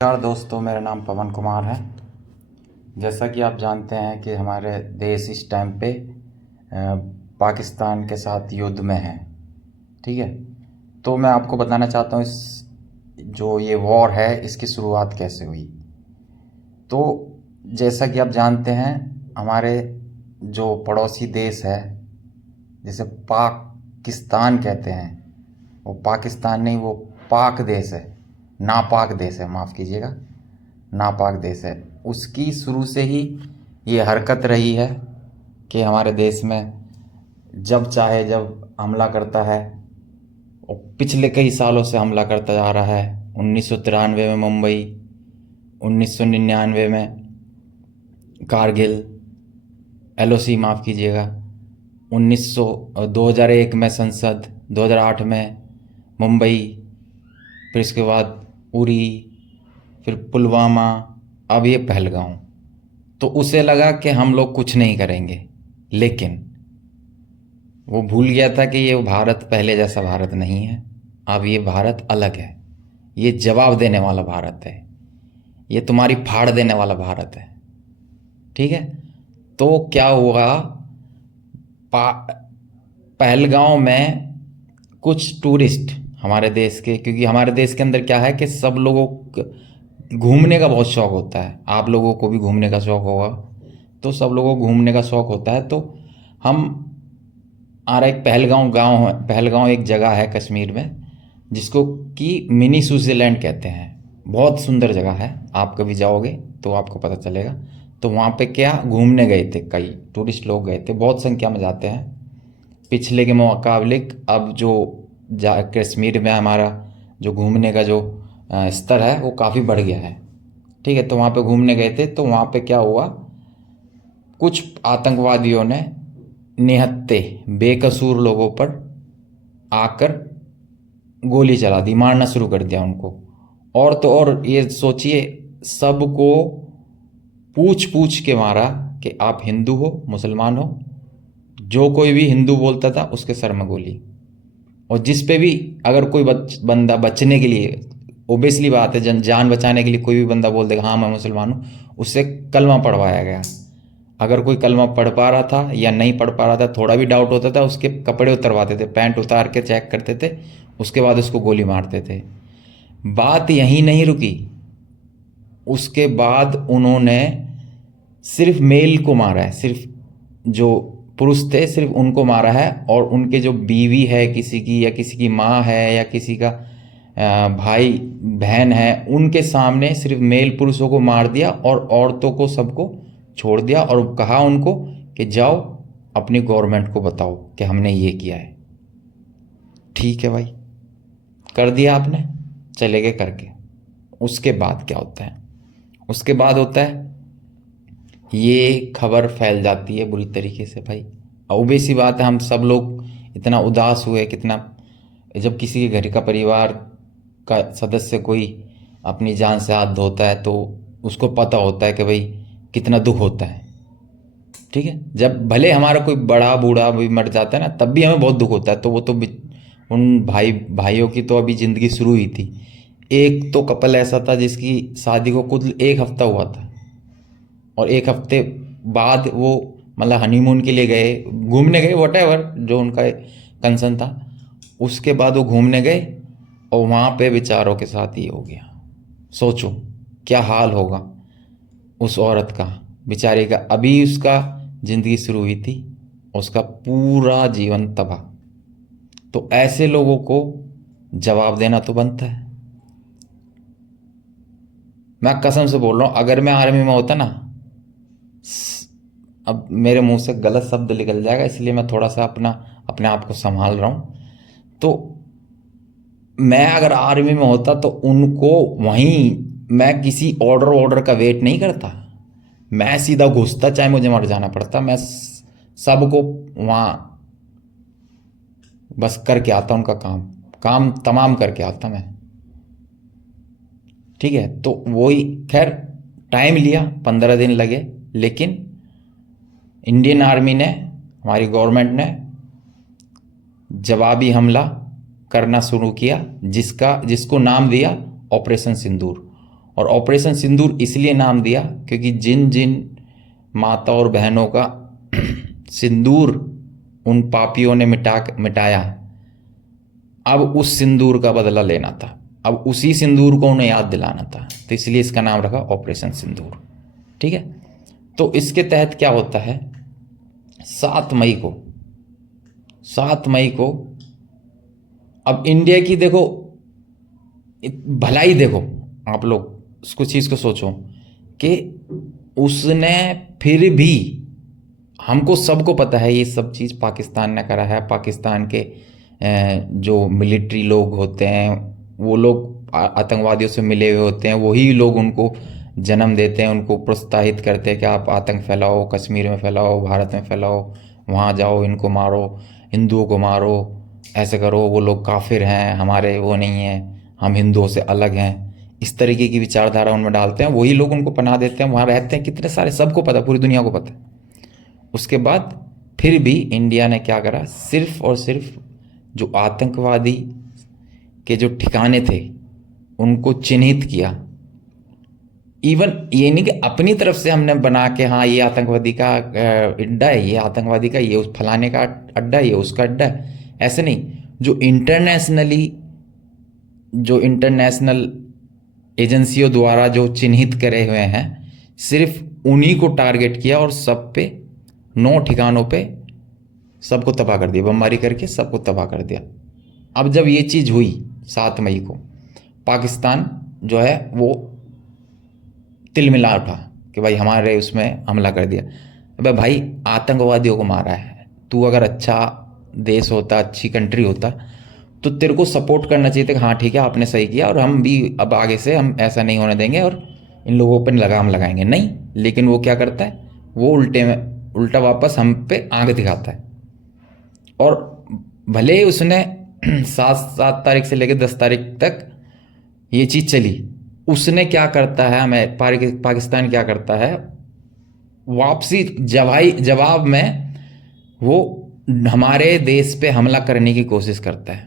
नमस्कार दोस्तों, मेरा नाम पवन कुमार है। जैसा कि आप जानते हैं कि हमारे देश इस टाइम पे पाकिस्तान के साथ युद्ध में है। ठीक है, तो मैं आपको बताना चाहता हूँ इस जो ये वॉर है इसकी शुरुआत कैसे हुई। तो जैसा कि आप जानते हैं, हमारे जो पड़ोसी देश है जिसे पाकिस्तान कहते हैं, वो पाकिस्तान नहीं, वो पाक देश है, नापाक देश है, माफ़ कीजिएगा, नापाक देश है। उसकी शुरू से ही ये हरकत रही है कि हमारे देश में जब चाहे जब हमला करता है, और पिछले कई सालों से हमला करता जा रहा है। 1993 में मुंबई, 1999 में कारगिल, एलओसी माफ़ कीजिएगा, 2001 में संसद, 2008 में मुंबई, फिर इसके बाद उरी, फिर पुलवामा, अब ये पहलगांव। तो उसे लगा कि हम लोग कुछ नहीं करेंगे, लेकिन वो भूल गया था कि ये भारत पहले जैसा भारत नहीं है। अब ये भारत अलग है, ये जवाब देने वाला भारत है, ये तुम्हारी फाड़ देने वाला भारत है। ठीक है, तो क्या हुआ, पहलगांव में कुछ टूरिस्ट हमारे देश के, क्योंकि हमारे देश के अंदर क्या है कि सब लोगों को घूमने का बहुत शौक होता है, आप लोगों को भी घूमने का शौक होगा, तो सब लोगों को घूमने का शौक होता है। तो हम आ रहा, एक पहलगांव गांव है, पहलगांव एक जगह है कश्मीर में जिसको कि मिनी स्विट्जरलैंड कहते हैं। बहुत सुंदर जगह है, आप कभी जाओगे तो आपको पता चलेगा। तो वहाँ पे क्या घूमने गए थे, कई टूरिस्ट लोग गए थे, बहुत संख्या में जाते हैं। पिछले के मुकाबले अब जो कश्मीर में हमारा जो घूमने का जो स्तर है वो काफ़ी बढ़ गया है। ठीक है, तो वहाँ पे घूमने गए थे, तो वहाँ पे क्या हुआ, कुछ आतंकवादियों ने निहत्थे बेकसूर लोगों पर आकर गोली चला दी, मारना शुरू कर दिया उनको। और तो और ये सोचिए, सबको पूछ पूछ के मारा कि आप हिंदू हो, मुसलमान हो। जो कोई भी हिंदू बोलता था उसके सर में गोली। और जिस पे भी अगर कोई बंदा बचने के लिए, ओबियसली बात है, जान बचाने के लिए कोई भी बंदा बोल देगा हाँ मैं मुसलमान हूँ, उससे कलमा पढ़वाया गया। अगर कोई कलमा पढ़ पा रहा था या नहीं पढ़ पा रहा था, थोड़ा भी डाउट होता था, उसके कपड़े उतरवाते थे, पैंट उतार के चेक करते थे, उसके बाद उसको गोली मारते थे। बात यहीं नहीं रुकी, उसके बाद उन्होंने सिर्फ मेल को मारा है, सिर्फ जो पुरुष थे सिर्फ उनको मारा है। और उनके जो बीवी है किसी की, या किसी की माँ है, या किसी का भाई बहन है, उनके सामने सिर्फ मेल पुरुषों को मार दिया और औरतों को सबको छोड़ दिया। और कहा उनको कि जाओ अपनी गवर्नमेंट को बताओ कि हमने ये किया है। ठीक है भाई, कर दिया आपने, चले गए करके। उसके बाद क्या होता है, उसके बाद होता है ये खबर फैल जाती है बुरी तरीके से भाई। ऑब्वियस सी बात है, हम सब लोग इतना उदास हुए, कितना, जब किसी के घर का परिवार का सदस्य कोई अपनी जान से हाथ धोता है तो उसको पता होता है कि भाई कितना दुख होता है। ठीक है, जब भले हमारा कोई बड़ा बूढ़ा भी मर जाता है ना, तब भी हमें बहुत दुख होता है। तो वो तो उन भाइयों की तो अभी ज़िंदगी शुरू हुई थी। एक तो कपल ऐसा था जिसकी शादी को कुछ एक हफ्ता हुआ था, और एक हफ्ते बाद वो मतलब हनीमून के लिए गए, घूमने गए, वटेवर जो उनका कंसर्न था। उसके बाद वो घूमने गए और वहाँ पे बेचारों के साथ ये हो गया। सोचो क्या हाल होगा उस औरत का, बेचारी का, अभी उसका ज़िंदगी शुरू हुई थी, उसका पूरा जीवन तबाह। तो ऐसे लोगों को जवाब देना तो बनता है। मैं कसम से बोल रहा हूँ, अगर मैं आर्मी में होता ना, अब मेरे मुंह से गलत शब्द निकल जाएगा, इसलिए मैं थोड़ा सा अपने आप को संभाल रहा हूँ। तो मैं अगर आर्मी में होता तो उनको वहीं, मैं किसी ऑर्डर का वेट नहीं करता, मैं सीधा घुसता, चाहे मुझे मर जाना पड़ता। मैं सबको वहाँ बस करके आता, उनका काम काम तमाम करके आता मैं। ठीक है, तो वही, खैर टाइम लिया, 15 दिन लगे, लेकिन इंडियन आर्मी ने, हमारी गवर्नमेंट ने जवाबी हमला करना शुरू किया, जिसको नाम दिया ऑपरेशन सिंदूर। और ऑपरेशन सिंदूर इसलिए नाम दिया क्योंकि जिन जिन माता और बहनों का सिंदूर उन पापियों ने मिटाया, अब उस सिंदूर का बदला लेना था, अब उसी सिंदूर को उन्हें याद दिलाना था, तो इसलिए इसका नाम रखा ऑपरेशन सिंदूर। ठीक है, तो इसके तहत क्या होता है, 7 मई को अब इंडिया की देखो भलाई, देखो आप लोग उसको चीज़ को सोचो कि उसने फिर भी, हमको सबको पता है ये सब चीज़ पाकिस्तान ने करा है। पाकिस्तान के जो मिलिट्री लोग होते हैं वो लोग आतंकवादियों से मिले हुए होते हैं, वही लोग उनको जन्म देते हैं, उनको प्रोत्साहित करते हैं कि आप आतंक फैलाओ, कश्मीर में फैलाओ, भारत में फैलाओ, वहाँ जाओ, इनको मारो, हिंदुओं को मारो, ऐसे करो, वो लोग काफिर हैं, हमारे वो नहीं हैं, हम हिंदुओं से अलग हैं, इस तरीके की विचारधारा उनमें डालते हैं, वही लोग उनको पनाह देते हैं, वहाँ रहते हैं कितने सारे, सबको पता, पूरी दुनिया को पता है। उसके बाद फिर भी इंडिया ने क्या करा, सिर्फ और सिर्फ जो आतंकवादी के जो ठिकाने थे उनको चिन्हित किया। इवन ये नहीं कि अपनी तरफ से हमने बना के हाँ ये आतंकवादी का अड्डा है, ये आतंकवादी का, ये उस फलाने का अड्डा है, ये उसका अड्डा है, ऐसे नहीं। जो इंटरनेशनल एजेंसियों द्वारा जो चिन्हित करे हुए हैं, सिर्फ उन्हीं को टारगेट किया और सब पे 9 ठिकानों पे सबको तबाह कर दिया, बमबारी करके सबको तबाह कर दिया। अब जब ये चीज़ हुई 7 मई को, पाकिस्तान जो है वो तिलमिला उठा कि भाई हमारे उसमें हमला कर दिया। अबे भाई आतंकवादियों को मारा है, तू अगर अच्छा देश होता, अच्छी कंट्री होता, तो तेरे को सपोर्ट करना चाहिए था कि हाँ ठीक है आपने सही किया और हम भी अब आगे से हम ऐसा नहीं होने देंगे और इन लोगों पर लगाम लगाएंगे, नहीं। लेकिन वो क्या करता है, वो उल्टा वापस हम पे आंख दिखाता है। और भले ही उसने 7 तारीख से लेकर 10 तारीख तक ये चीज़ चली, उसने क्या करता है, हमें पाकिस्तान क्या करता है, वापसी जवाब में वो हमारे देश पे हमला करने की कोशिश करता है,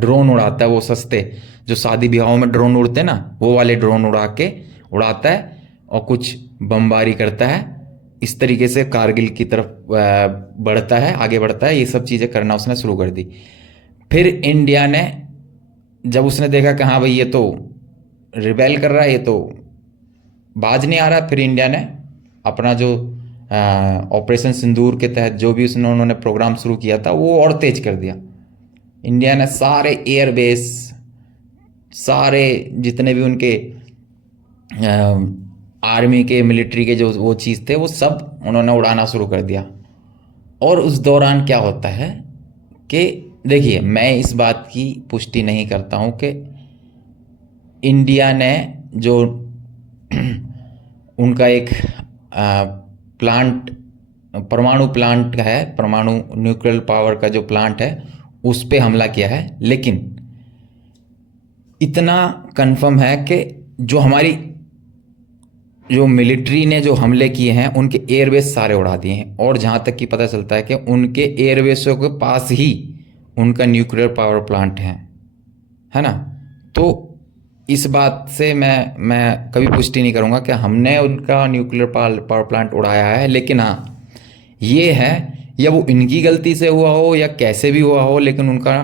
ड्रोन उड़ाता है, वो सस्ते जो शादी ब्याहों में ड्रोन उड़ते हैं ना, वो वाले ड्रोन उड़ाता है और कुछ बमबारी करता है, इस तरीके से कारगिल की तरफ आगे बढ़ता है। ये सब चीज़ें करना उसने शुरू कर दी। फिर इंडिया ने जब उसने देखा कि हाँ भाई ये तो रिबेल कर रहा है, ये तो बाज नहीं आ रहा, फिर इंडिया ने अपना जो ऑपरेशन सिंदूर के तहत जो भी उन्होंने प्रोग्राम शुरू किया था वो और तेज कर दिया। इंडिया ने सारे एयरबेस, सारे जितने भी उनके आर्मी के, मिलिट्री के जो वो चीज़ थे, वो सब उन्होंने उड़ाना शुरू कर दिया। और उस दौरान क्या होता है कि देखिए, मैं इस बात की पुष्टि नहीं करता हूँ कि इंडिया ने जो उनका एक प्लांट, परमाणु प्लांट है, परमाणु न्यूक्लियर पावर का जो प्लांट है, उस पे हमला किया है, लेकिन इतना कंफर्म है कि जो मिलिट्री ने जो हमले किए हैं उनके एयरबेस सारे उड़ा दिए हैं। और जहाँ तक कि पता चलता है कि उनके एयरबेसों के पास ही उनका न्यूक्लियर पावर प्लांट है ना। तो इस बात से मैं कभी पुष्टि नहीं करूँगा कि हमने उनका न्यूक्लियर पावर प्लांट उड़ाया है, लेकिन हाँ ये है, या वो इनकी गलती से हुआ हो या कैसे भी हुआ हो, लेकिन उनका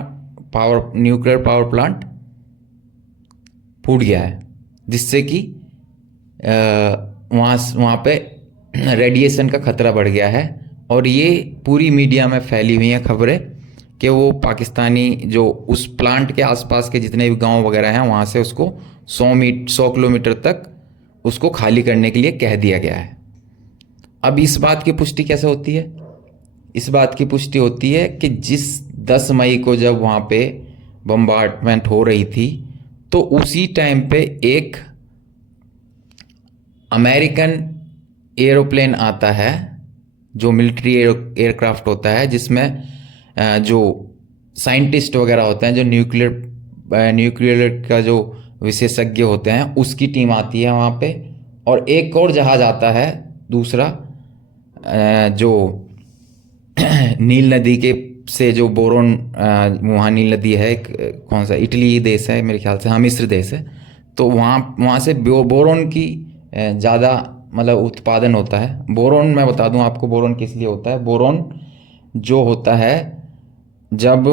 न्यूक्लियर पावर प्लांट फूट गया है, जिससे कि वहाँ पे रेडिएशन का खतरा बढ़ गया है। और ये पूरी मीडिया में फैली हुई हैं खबरें कि वो पाकिस्तानी जो उस प्लांट के आसपास के जितने भी गांव वगैरह हैं, वहाँ से उसको 100 किलोमीटर तक उसको खाली करने के लिए कह दिया गया है। अब इस बात की पुष्टि कैसे होती है? इस बात की पुष्टि होती है कि जिस 10 मई को जब वहाँ पे बम्बार्डमेंट हो रही थी, तो उसी टाइम पे एक अमेरिकन एरोप्लेन आता है, जो मिलिट्री एयरक्राफ्ट होता है, जिसमें जो साइंटिस्ट वगैरह होते हैं, जो न्यूक्लियर का जो विशेषज्ञ होते हैं, उसकी टीम आती है वहाँ पे। और एक और जहाज़ आता है दूसरा, जो नील नदी के से जो बोरोन, वहाँ नील नदी है, कौन सा इटली देश है मेरे ख्याल से, हाँ मिस्र देश है, तो वहाँ से बोरोन की ज़्यादा मतलब उत्पादन होता है। बोरोन मैं बता दूं आपको, बोरोन किस लिए होता है। बोरोन जो होता है, जब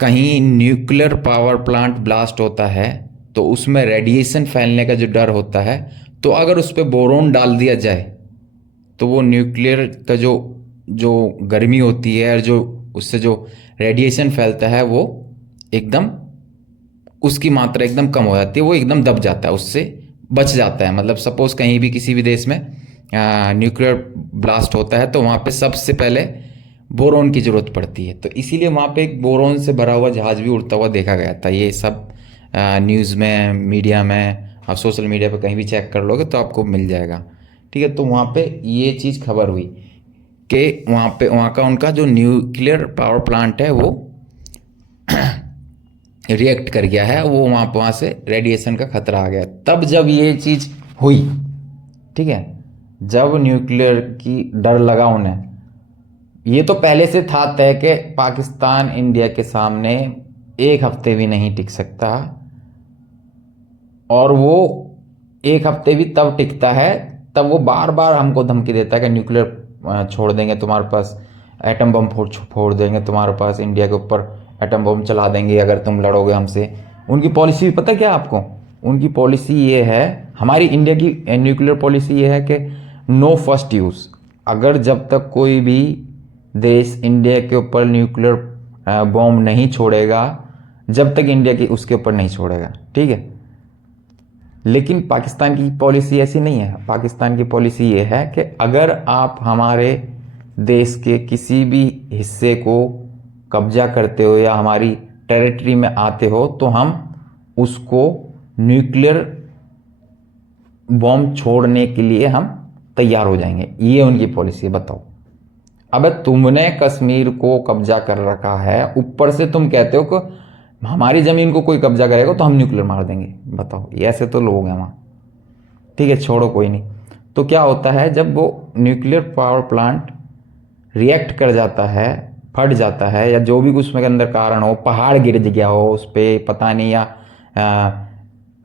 कहीं न्यूक्लियर पावर प्लांट ब्लास्ट होता है तो उसमें रेडिएशन फैलने का जो डर होता है, तो अगर उस पर बोरोन डाल दिया जाए तो वो न्यूक्लियर का जो जो गर्मी होती है और जो उससे जो रेडिएशन फैलता है वो एकदम उसकी मात्रा एकदम कम हो जाती है, वो एकदम दब जाता है, उससे बच जाता है। मतलब सपोज कहीं भी किसी भी देश में न्यूक्लियर ब्लास्ट होता है तो वहाँ पे सबसे पहले बोरोन की ज़रूरत पड़ती है। तो इसीलिए वहाँ पे एक बोरोन से भरा हुआ जहाज़ भी उड़ता हुआ देखा गया था। ये सब न्यूज़ में, मीडिया में, आप सोशल मीडिया पे कहीं भी चेक कर लोगे तो आपको मिल जाएगा। ठीक है, तो वहाँ पे ये चीज़ खबर हुई कि वहाँ का उनका जो न्यूक्लियर पावर प्लांट है वो रिएक्ट कर गया है, वो वहाँ से रेडिएशन का खतरा आ गया। तब जब ये चीज़ हुई, ठीक है, जब न्यूक्लियर की डर लगा उन्हें, ये तो पहले से था तय कि पाकिस्तान इंडिया के सामने एक हफ्ते भी नहीं टिक सकता, और वो एक हफ्ते भी तब टिकता है तब वो बार बार हमको धमकी देता है कि न्यूक्लियर छोड़ देंगे तुम्हारे पास, एटम बम फोड़ देंगे तुम्हारे पास, इंडिया के ऊपर एटम बम चला देंगे अगर तुम लड़ोगे हमसे। उनकी पॉलिसी पता क्या आपको? उनकी पॉलिसी ये है, हमारी इंडिया की न्यूक्लियर पॉलिसी ये है कि नो फर्स्ट यूज़। अगर जब तक कोई भी देश इंडिया के ऊपर न्यूक्लियर बॉम्ब नहीं छोड़ेगा, जब तक इंडिया की उसके ऊपर नहीं छोड़ेगा, ठीक है। लेकिन पाकिस्तान की पॉलिसी ऐसी नहीं है। पाकिस्तान की पॉलिसी ये है कि अगर आप हमारे देश के किसी भी हिस्से को कब्जा करते हो या हमारी टेरिटरी में आते हो तो हम उसको न्यूक्लियर बॉम्ब छोड़ने के लिए हम तैयार हो जाएंगे। ये उनकी पॉलिसी है। बताओ, अबे तुमने कश्मीर को कब्जा कर रखा है, ऊपर से तुम कहते हो कि हमारी ज़मीन को कोई कब्जा करेगा तो हम न्यूक्लियर मार देंगे। बताओ, ये ऐसे तो लोग हैं वहाँ। ठीक है, छोड़ो, कोई नहीं। तो क्या होता है, जब वो न्यूक्लियर पावर प्लांट रिएक्ट कर जाता है, फट जाता है, या जो भी उसमें के अंदर कारण हो, पहाड़ गिर गया हो उस पर, पता नहीं, या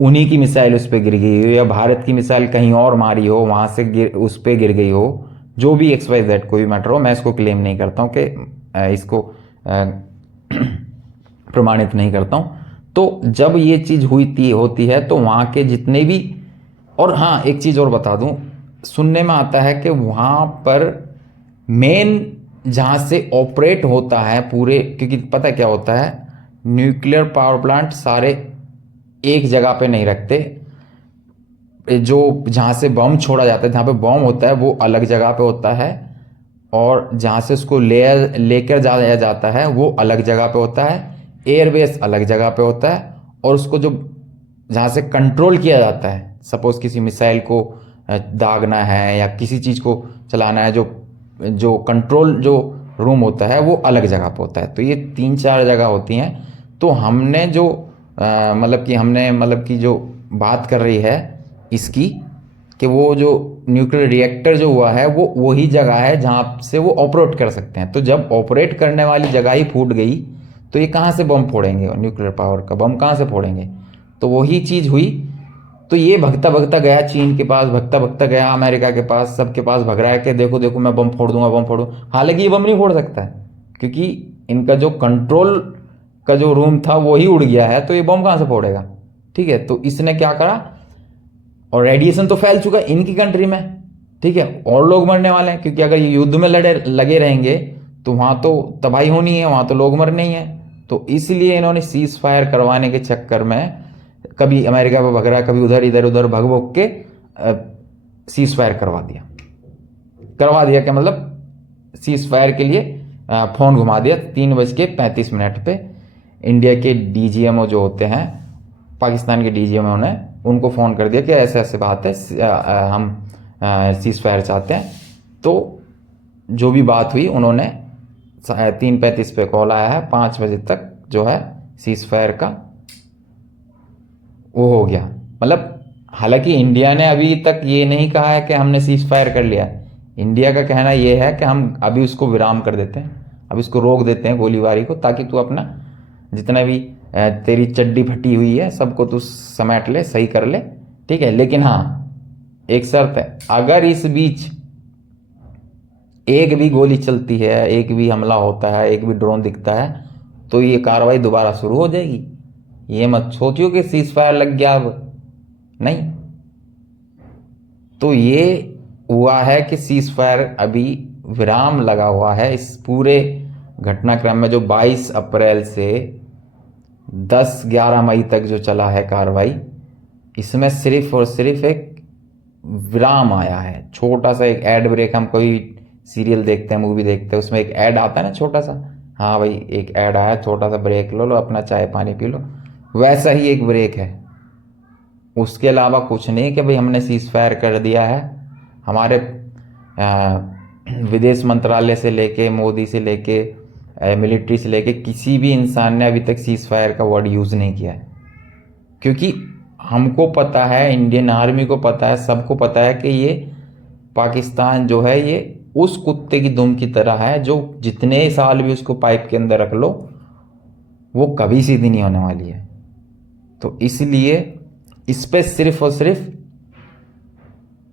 उन्हीं की मिसाइल उस पर गिर गई हो, या भारत की मिसाइल कहीं और मारी हो, वहाँ से उस पर गिर गई हो, जो भी XYZ कोई भी मैटर हो, मैं इसको क्लेम नहीं करता हूँ कि इसको प्रमाणित नहीं करता हूँ। तो जब ये चीज़ होती है तो वहाँ के जितने भी, और हाँ एक चीज़ और बता दूँ, सुनने में आता है कि वहाँ पर मेन जहाँ से ऑपरेट होता है पूरे, क्योंकि पता क्या होता है, न्यूक्लियर पावर प्लांट सारे एक जगह पे नहीं रखते। जो जहाँ से बम छोड़ा जाता है, जहाँ पे बम होता है वो अलग जगह पे होता है, और जहाँ से उसको लेकर जाया जाता है वो अलग जगह पे होता है, एयरबेस अलग जगह पे होता है, और उसको जो जहाँ से कंट्रोल किया जाता है, सपोज किसी मिसाइल को दागना है या किसी चीज़ को चलाना है, जो कंट्रोल जो रूम होता है वो अलग जगह पे होता है। तो ये 3-4 जगह होती हैं। तो हमने जो मतलब कि जो बात कर रही है इसकी, कि वो जो न्यूक्लियर रिएक्टर जो हुआ है वो वही जगह है जहाँ से वो ऑपरेट कर सकते हैं। तो जब ऑपरेट करने वाली जगह ही फूट गई तो ये कहाँ से बम फोड़ेंगे? न्यूक्लियर पावर का बम कहाँ से फोड़ेंगे? तो वही चीज़ हुई। तो ये भगता भगता गया चीन के पास, भगता भगता गया अमेरिका के पास, सबके पास भग रहा है कि देखो देखो मैं बम फोड़ दूंगा, बम फोड़ूंगा। हालांकि ये बम नहीं फोड़ सकता है, क्योंकि इनका जो कंट्रोल का जो रूम था वही उड़ गया है, तो ये बम कहाँ से फोड़ेगा? ठीक है, तो इसने क्या करा, और रेडिएशन तो फैल चुका है इनकी कंट्री में, ठीक है, और लोग मरने वाले हैं, क्योंकि अगर ये युद्ध में लगे रहेंगे तो वहाँ तो तबाही होनी है, वहाँ तो लोग मरने ही हैं। तो इसलिए इन्होंने सीज फायर करवाने के चक्कर में कभी अमेरिका पे भग रहा है, कभी उधर इधर उधर भग भग के सीज फायर करवा दिया क्या मतलब, सीज फायर के लिए फ़ोन घुमा दिया 3:35 पे। इंडिया के DGMO जो होते हैं, पाकिस्तान के DGMO ने उनको फ़ोन कर दिया कि ऐसे ऐसे बात है, हम सीज फायर चाहते हैं। तो जो भी बात हुई, उन्होंने 3:35 पे कॉल आया है, 5 बजे तक जो है सीज फायर का वो हो गया। मतलब हालांकि इंडिया ने अभी तक ये नहीं कहा है कि हमने सीज फायर कर लिया। इंडिया का कहना ये है कि हम अभी उसको विराम कर देते हैं, अभी उसको रोक देते हैं गोलीबारी को, ताकि तू अपना जितना भी तेरी चड्डी फटी हुई है, सबको तू समेट ले, सही कर ले, ठीक है। लेकिन हाँ, एक शर्त है, अगर इस बीच एक भी गोली चलती है, एक भी हमला होता है, एक भी ड्रोन दिखता है, तो ये कार्रवाई दोबारा शुरू हो जाएगी। ये मत सोचियो कि सीज फायर लग गया, अब नहीं। तो ये हुआ है कि सीज फायर अभी विराम लगा हुआ है इस पूरे घटनाक्रम में, जो 22 अप्रैल से 10-11 मई तक जो चला है कार्रवाई, इसमें सिर्फ और सिर्फ एक विराम आया है, छोटा सा एक एड ब्रेक। हम कोई सीरियल देखते हैं, मूवी देखते हैं, उसमें एक ऐड आता है ना छोटा सा, हाँ भाई एक ऐड आया, छोटा सा ब्रेक लो लो, अपना चाय पानी पी लो, वैसा ही एक ब्रेक है। उसके अलावा कुछ नहीं कि भाई हमने सीज फायर कर दिया है। हमारे विदेश मंत्रालय से लेके, मोदी से लेके, मिलिट्री से लेके, किसी भी इंसान ने अभी तक सीज फायर का वर्ड यूज़ नहीं किया है, क्योंकि हमको पता है, इंडियन आर्मी को पता है, सबको पता है कि ये पाकिस्तान जो है ये उस कुत्ते की दुम की तरह है, जो जितने साल भी उसको पाइप के अंदर रख लो वो कभी सीधी नहीं होने वाली है। तो इसलिए इस पे सिर्फ और सिर्फ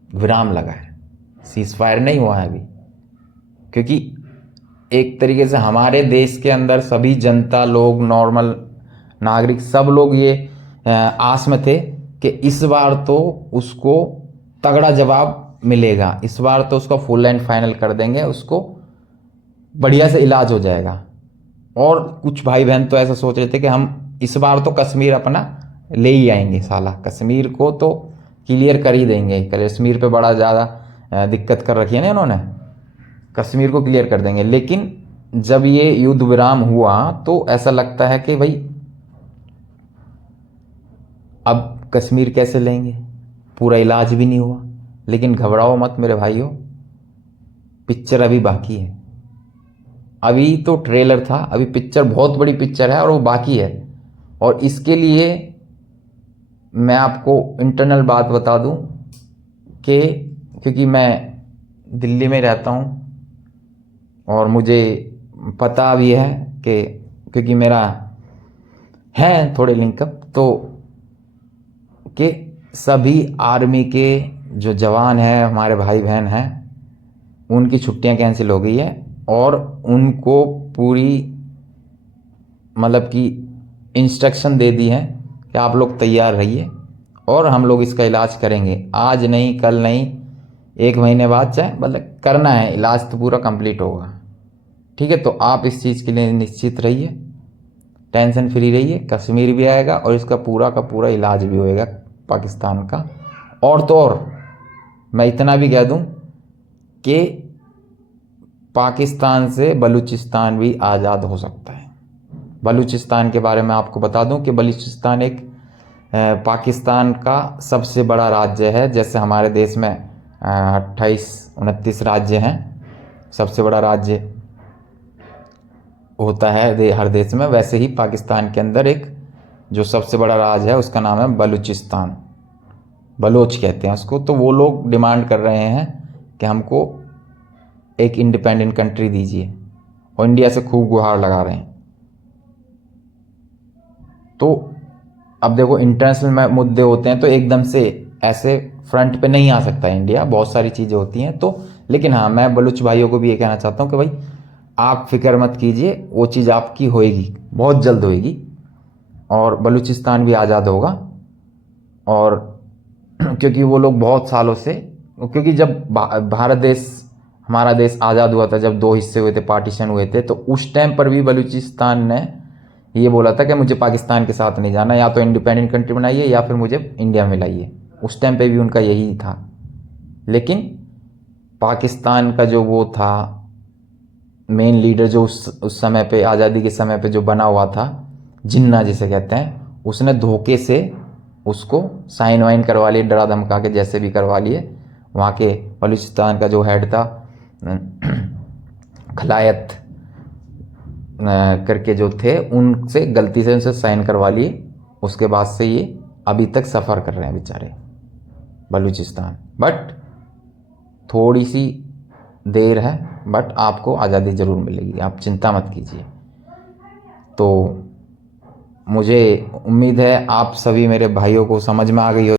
विराम लगा है, सीज फायर नहीं हुआ है अभी। क्योंकि एक तरीके से हमारे देश के अंदर सभी जनता लोग, नॉर्मल नागरिक, सब लोग ये आस में थे कि इस बार तो उसको तगड़ा जवाब मिलेगा, इस बार तो उसको फुल एंड फाइनल कर देंगे, उसको बढ़िया से इलाज हो जाएगा। और कुछ भाई बहन तो ऐसा सोच रहे थे कि हम इस बार तो कश्मीर अपना ले ही आएंगे, साला कश्मीर को तो क्लियर कर ही देंगे। कश्मीर पे बड़ा ज़्यादा दिक्कत कर रखी है ना इन्होंने, कश्मीर को क्लियर कर देंगे। लेकिन जब ये युद्ध विराम हुआ तो ऐसा लगता है कि भाई अब कश्मीर कैसे लेंगे, पूरा इलाज भी नहीं हुआ। लेकिन घबराओ मत मेरे भाइयों, पिक्चर अभी बाकी है। अभी तो ट्रेलर था, अभी पिक्चर बहुत बड़ी पिक्चर है और वो बाकी है। और इसके लिए मैं आपको इंटरनल बात बता दूं कि क्योंकि मैं दिल्ली में रहता हूं और मुझे पता भी है कि क्योंकि मेरा है थोड़े लिंकअप, तो कि सभी आर्मी के जो जवान हैं, हमारे भाई बहन हैं, उनकी छुट्टियां कैंसिल हो गई है और उनको पूरी मतलब कि इंस्ट्रक्शन दे दी है कि आप लोग तैयार रहिए और हम लोग इसका इलाज करेंगे, आज नहीं कल नहीं, 1 महीने बाद, चाहे मतलब करना है इलाज, तो पूरा कंप्लीट होगा। ठीक है, तो आप इस चीज़ के लिए निश्चित रहिए, टेंशन फ्री रहिए, कश्मीर भी आएगा और इसका पूरा का पूरा इलाज भी होएगा पाकिस्तान का। और तो और मैं इतना भी कह दूं कि पाकिस्तान से बलूचिस्तान भी आज़ाद हो सकता है। बलूचिस्तान के बारे में आपको बता दूं कि बलूचिस्तान एक पाकिस्तान का सबसे बड़ा राज्य है। जैसे हमारे देश में 28-29 राज्य हैं, सबसे बड़ा राज्य होता है हर देश में, वैसे ही पाकिस्तान के अंदर एक जो सबसे बड़ा राज्य है उसका नाम है बलूचिस्तान, बलोच कहते हैं उसको। तो वो लोग डिमांड कर रहे हैं कि हमको एक इंडिपेंडेंट कंट्री दीजिए और इंडिया से खूब गुहार लगा रहे हैं। तो अब देखो, इंटरनेशनल मुद्दे होते हैं तो एकदम से ऐसे फ्रंट पे नहीं आ सकता इंडिया, बहुत सारी चीज़ें होती हैं। तो लेकिन हाँ, मैं बलूच भाइयों को भी ये कहना चाहता हूँ कि भाई आप फिक्र मत कीजिए, वो चीज़ आपकी होएगी, बहुत जल्द होएगी और बलूचिस्तान भी आज़ाद होगा। और क्योंकि वो लोग बहुत सालों से, क्योंकि जब भारत देश, हमारा देश आज़ाद हुआ था, जब 2 हिस्से हुए थे, पार्टीशन हुए थे, तो उस टाइम पर भी बलूचिस्तान ने ये बोला था कि मुझे पाकिस्तान के साथ नहीं जाना, या तो इंडिपेंडेंट कंट्री बनाइए या फिर मुझे इंडिया में लाइए। उस टाइम पे भी उनका यही था। लेकिन पाकिस्तान का जो वो था मेन लीडर, जो उस समय पे, आज़ादी के समय पे जो बना हुआ था, जिन्ना जिसे कहते हैं, उसने धोखे से उसको साइन वाइन करवा लिए, डरा धमका के जैसे भी करवा लिए। वहाँ के बलूचिस्तान का जो हेड था खलायत करके जो थे, उनसे गलती से उनसे साइन करवा लिए। उसके बाद से ये अभी तक सफ़र कर रहे हैं बेचारे बलूचिस्तान। बट थोड़ी सी देर है, बट आपको आज़ादी ज़रूर मिलेगी, आप चिंता मत कीजिए। तो मुझे उम्मीद है आप सभी मेरे भाइयों को समझ में आ गई हो।